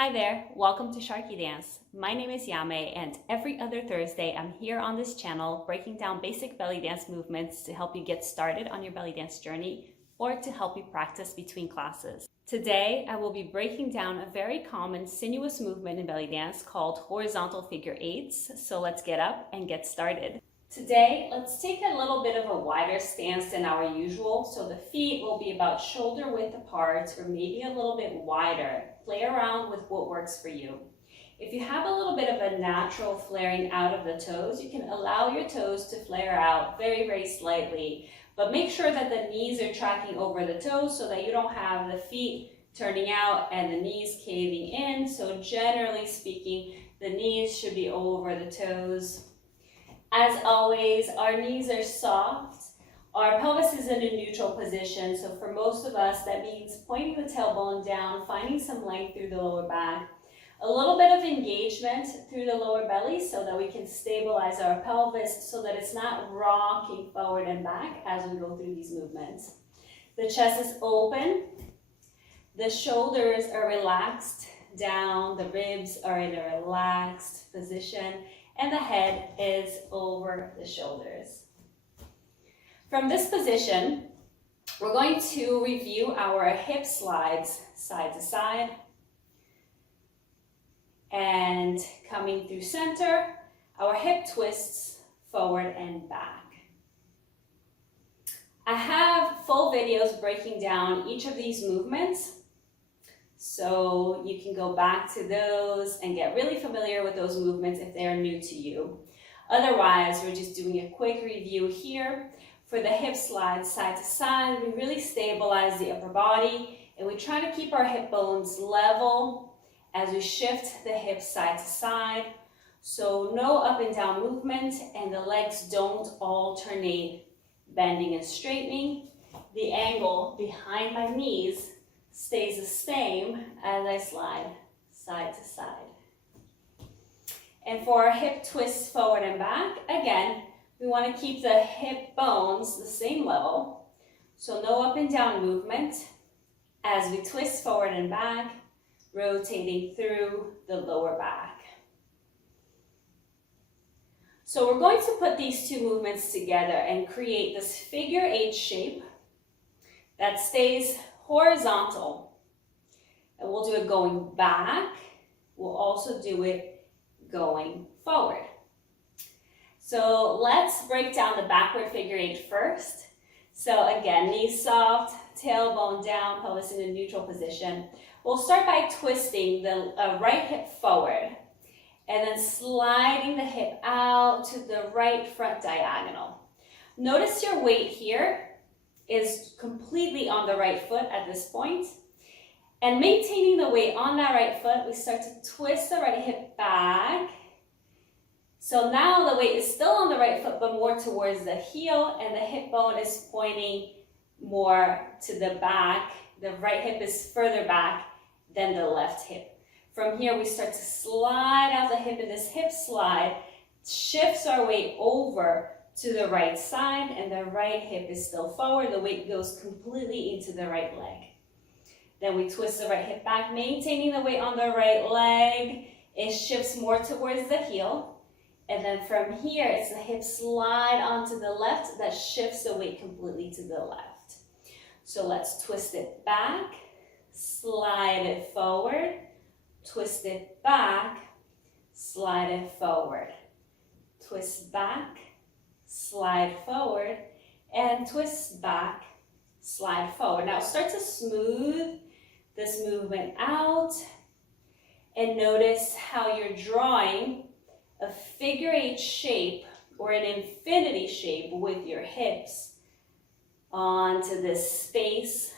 Hi there, welcome to SharqiDance. My name is Yame, and every other Thursday I'm here on this channel breaking down basic belly dance movements to help you get started on your belly dance journey or to help you practice between classes. Today I will be breaking down a very common sinuous movement in belly dance called horizontal figure eights, so let's get up and get started. Today, let's take a little bit of a wider stance than our usual, so the feet will be about shoulder width apart or maybe a little bit wider. Play around with what works for you. If you have a little bit of a natural flaring out of the toes, you can allow your toes to flare out very slightly, but make sure that the knees are tracking over the toes so that you don't have the feet turning out and the knees caving in. So generally speaking, the knees should be over the toes. As always, our knees are soft. Our pelvis is in a neutral position, so for most of us that means pointing the tailbone down, finding some length through the lower back, a little bit of engagement through the lower belly so that we can stabilize our pelvis so that it's not rocking forward and back as we go through these movements. The chest is open, the shoulders are relaxed down, the ribs are in a relaxed position, and the head is over the shoulders. From this position, we're going to review our hip slides side to side and coming through center, our hip twists forward and back. I have full videos breaking down each of these movements, so you can go back to those and get really familiar with those movements if they are new to you. Otherwise, we're just doing a quick review here. For the hip slides side to side, we really stabilize the upper body and we try to keep our hip bones level as we shift the hips side to side. So no up and down movement and the legs don't alternate bending and straightening. The angle behind my knees stays the same as I slide side to side. And for our hip twists forward and back, again, we want to keep the hip bones the same level. So no up and down movement as we twist forward and back, rotating through the lower back. So we're going to put these two movements together and create this figure eight shape that stays horizontal. And we'll do it going back. We'll also do it going forward. So let's break down the backward figure eight first. So again, knees soft, tailbone down, pelvis in a neutral position. We'll start by twisting the right hip forward and then sliding the hip out to the right front diagonal. Notice your weight here is completely on the right foot at this point. And maintaining the weight on that right foot, we start to twist the right hip back. So now the weight is still on the right foot, but more towards the heel, and the hip bone is pointing more to the back. The right hip is further back than the left hip. From here, we start to slide out the hip, and this hip slide shifts our weight over to the right side, and the right hip is still forward. The weight goes completely into the right leg. Then we twist the right hip back, maintaining the weight on the right leg. It shifts more towards the heel. And then from here, it's the hip slide onto the left that shifts the weight completely to the left. So let's twist it back, slide it forward, twist it back, slide it forward, twist back, slide forward, and twist back, slide forward. Now start to smooth this movement out and notice how you're drawing a figure eight shape or an infinity shape with your hips onto this space.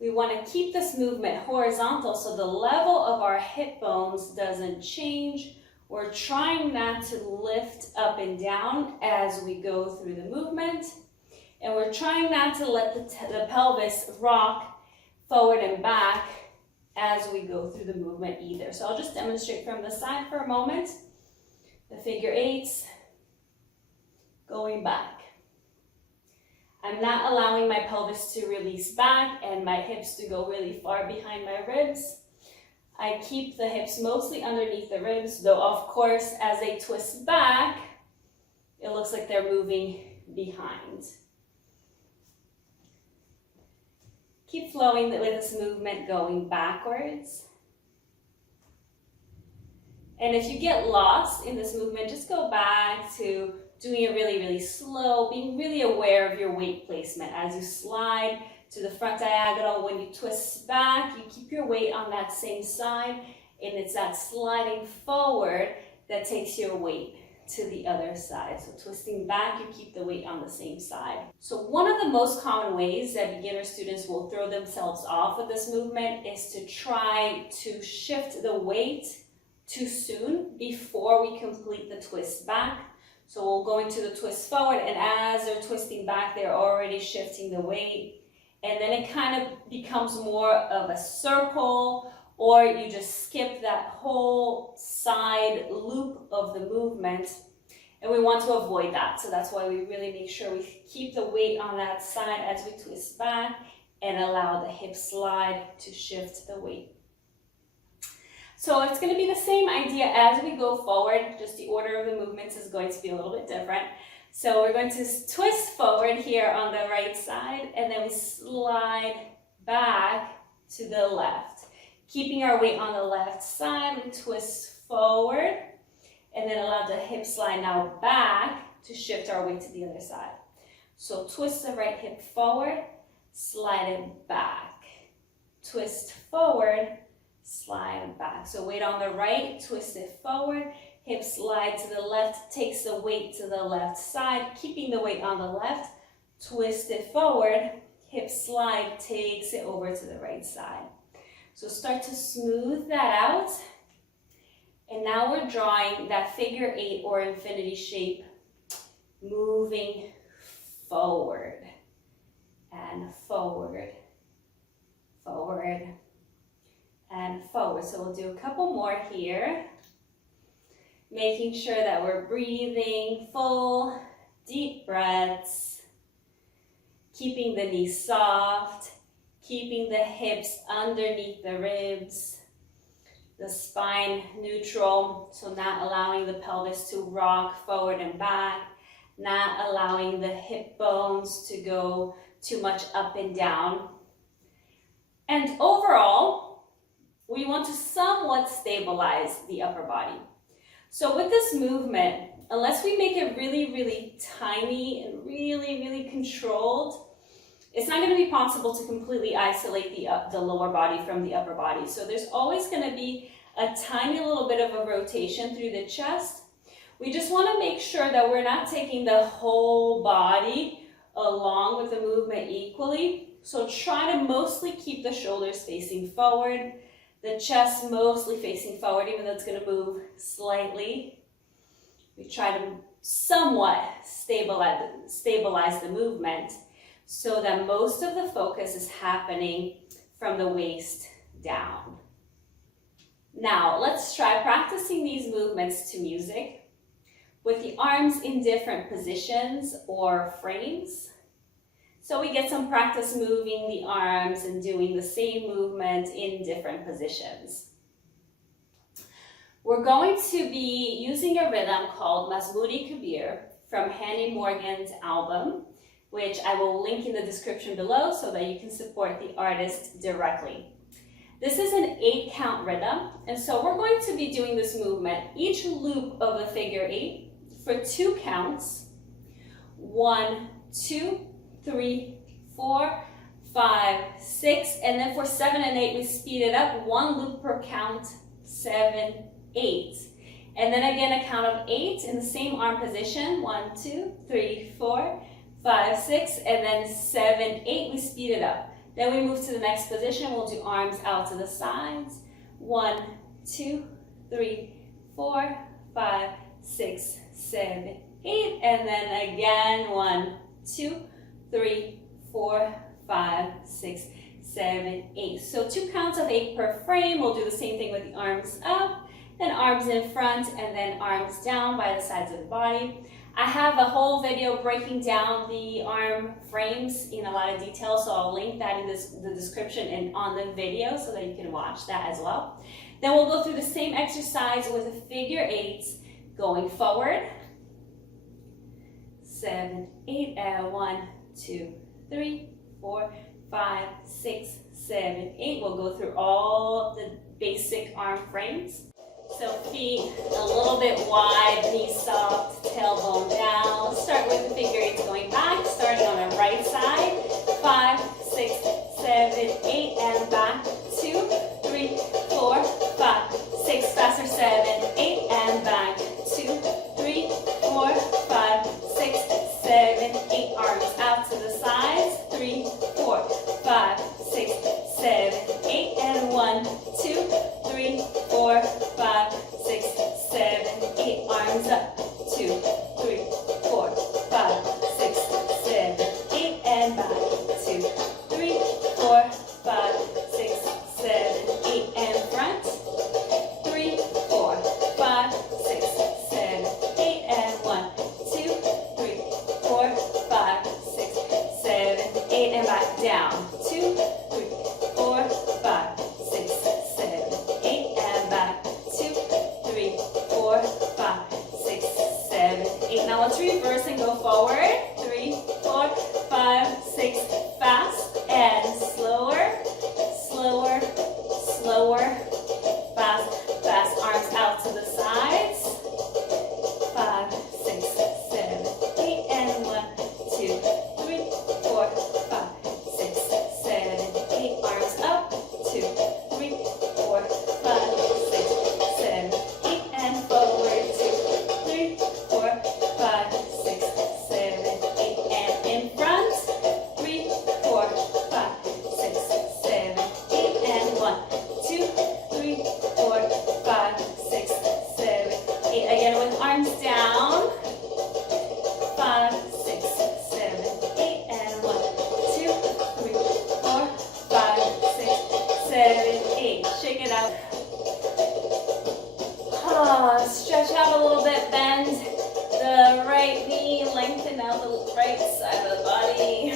We want to keep this movement horizontal so the level of our hip bones doesn't change. We're trying not to lift up and down as we go through the movement. And we're trying not to let the pelvis rock forward and back as we go through the movement either. So I'll just demonstrate from the side for a moment. The figure eights, going back. I'm not allowing my pelvis to release back and my hips to go really far behind my ribs. I keep the hips mostly underneath the ribs, though of course as they twist back, it looks like they're moving behind. Keep flowing with this movement going backwards. And if you get lost in this movement, just go back to doing it really, really slow, being really aware of your weight placement. As you slide to the front diagonal, when you twist back, you keep your weight on that same side, and it's that sliding forward that takes your weight to the other side. So twisting back, you keep the weight on the same side. So one of the most common ways that beginner students will throw themselves off with this movement is to try to shift the weight too soon before we complete the twist back. So we'll go into the twist forward, and as they're twisting back, they're already shifting the weight. And then it kind of becomes more of a circle, or you just skip that whole side loop of the movement. And we want to avoid that. So that's why we really make sure we keep the weight on that side as we twist back and allow the hip slide to shift the weight. So it's going to be the same idea as we go forward, just the order of the movements is going to be a little bit different. So we're going to twist forward here on the right side, and then we slide back to the left. Keeping our weight on the left side, we twist forward, and then allow the hip slide now back to shift our weight to the other side. So twist the right hip forward, slide it back. Twist forward, slide back. So weight on the right, twist it forward, hip slide to the left, takes the weight to the left side, keeping the weight on the left, twist it forward, hip slide, takes it over to the right side. So start to smooth that out. And now we're drawing that figure 8 or infinity shape, moving forward and forward, forward and forward. So we'll do a couple more here, making sure that we're breathing full, deep breaths, keeping the knees soft, keeping the hips underneath the ribs, the spine neutral, so not allowing the pelvis to rock forward and back, not allowing the hip bones to go too much up and down. And overall, we want to somewhat stabilize the upper body. So with this movement, unless we make it really, really tiny and really, really controlled, it's not going to be possible to completely isolate the lower body from the upper body. So there's always going to be a tiny little bit of a rotation through the chest. We just want to make sure that we're not taking the whole body along with the movement equally. So try to mostly keep the shoulders facing forward, the chest mostly facing forward, even though it's going to move slightly. We try to somewhat stabilize the movement, so that most of the focus is happening from the waist down. Now, let's try practicing these movements to music with the arms in different positions or frames. So we get some practice moving the arms and doing the same movement in different positions. We're going to be using a rhythm called Masmudi Kabir from Hanny Morgan's album, which I will link in the description below so that you can support the artist directly. This is an 8-count rhythm, and so we're going to be doing this movement, each loop of the figure 8, for 2 counts. 1, 2, 3, 4, 5, 6, and then for 7 and 8 we speed it up, 1 loop per count, 7, 8. And then again a count of 8 in the same arm position, 1, 2, 3, 4, 5, 6, and then 7, 8, we speed it up. Then we move to the next position, we'll do arms out to the sides. 1, 2, 3, 4, 5, 6, 7, 8, and then again 1, 2, 3, 4, 5, 6, 7, 8. So 2 counts of 8 per frame. We'll do the same thing with the arms up, then arms in front, and then arms down by the sides of the body. I have a whole video breaking down the arm frames in a lot of detail, so I'll link that in the description and on the video so that you can watch that as well. Then we'll go through the same exercise with the figure eights, going forward. 7, 8, and 1, 2, 3, 4, 5, 6, 7, 8. We'll go through all the basic arm frames. So feet a little bit wide, knees soft, tailbone down. Start with the figure eights going back, starting on the right side. 5, 6, 7, 8, and back. 2, 3, 4, 5, 6, faster. 7, 8, and back. 2, 3, 4, 5, 6, 7, 8. Arms out to the sides. 3, 4, 5, 6, 7, 8, and 1, 2, 3, 4, 5, 6, 7, 8. Arms up. 2, 3, 4, 5, 6, 7, 8, and back. 2, 3, 4, 5, 6, 7, 8, and front. 3, 4, 5, 6, 7, 8, and 1, 2, 3, 4, 5, 6, 7, 8, and back down. 2, 3, 4, 5, 6, 7, 8, and back. 2, 3, 4, 5, 6, 7, 8. Now let's reverse and go forward. 3, 4, 5, 6, fast and slower, slower, slower, fast, fast. Arms out to the sides. 5, 6, 7, 8, and 1, 2, 3, 4, 5, 6, 7, 8. Arms up. 2, 3, 4, 5, 6, 7, 8, and forward. 2, 3, 4, 5, 6, 7, 8, and in front. 3, 4, 5, 6, 7, 8, and 1, 2, 3, 4, 5, 6, 7, 8. Again with arms down. 5, 6, 7, 8, and 1, 2, 3, 4, 5, 6, 7, 8. Shake it out. Stretch out a little bit, bend the right knee, lengthen out the right side of the body.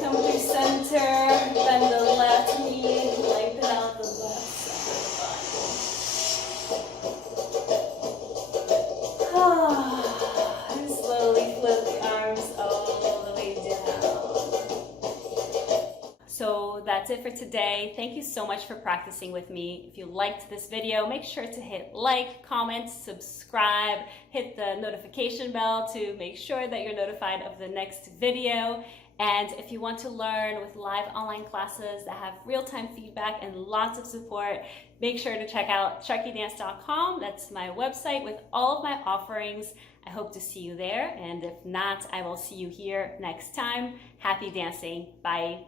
Come through center, bend the left knee, lengthen out the left side of the body. And slowly float the arms all the way down. So that's it for today. Thank you so much for practicing with me. If you liked this video, make sure to hit like, comment, subscribe, hit the notification bell to make sure that you're notified of the next video. And if you want to learn with live online classes that have real-time feedback and lots of support, make sure to check out SharqiDance.com. That's my website with all of my offerings. I hope to see you there. And if not, I will see you here next time. Happy dancing. Bye.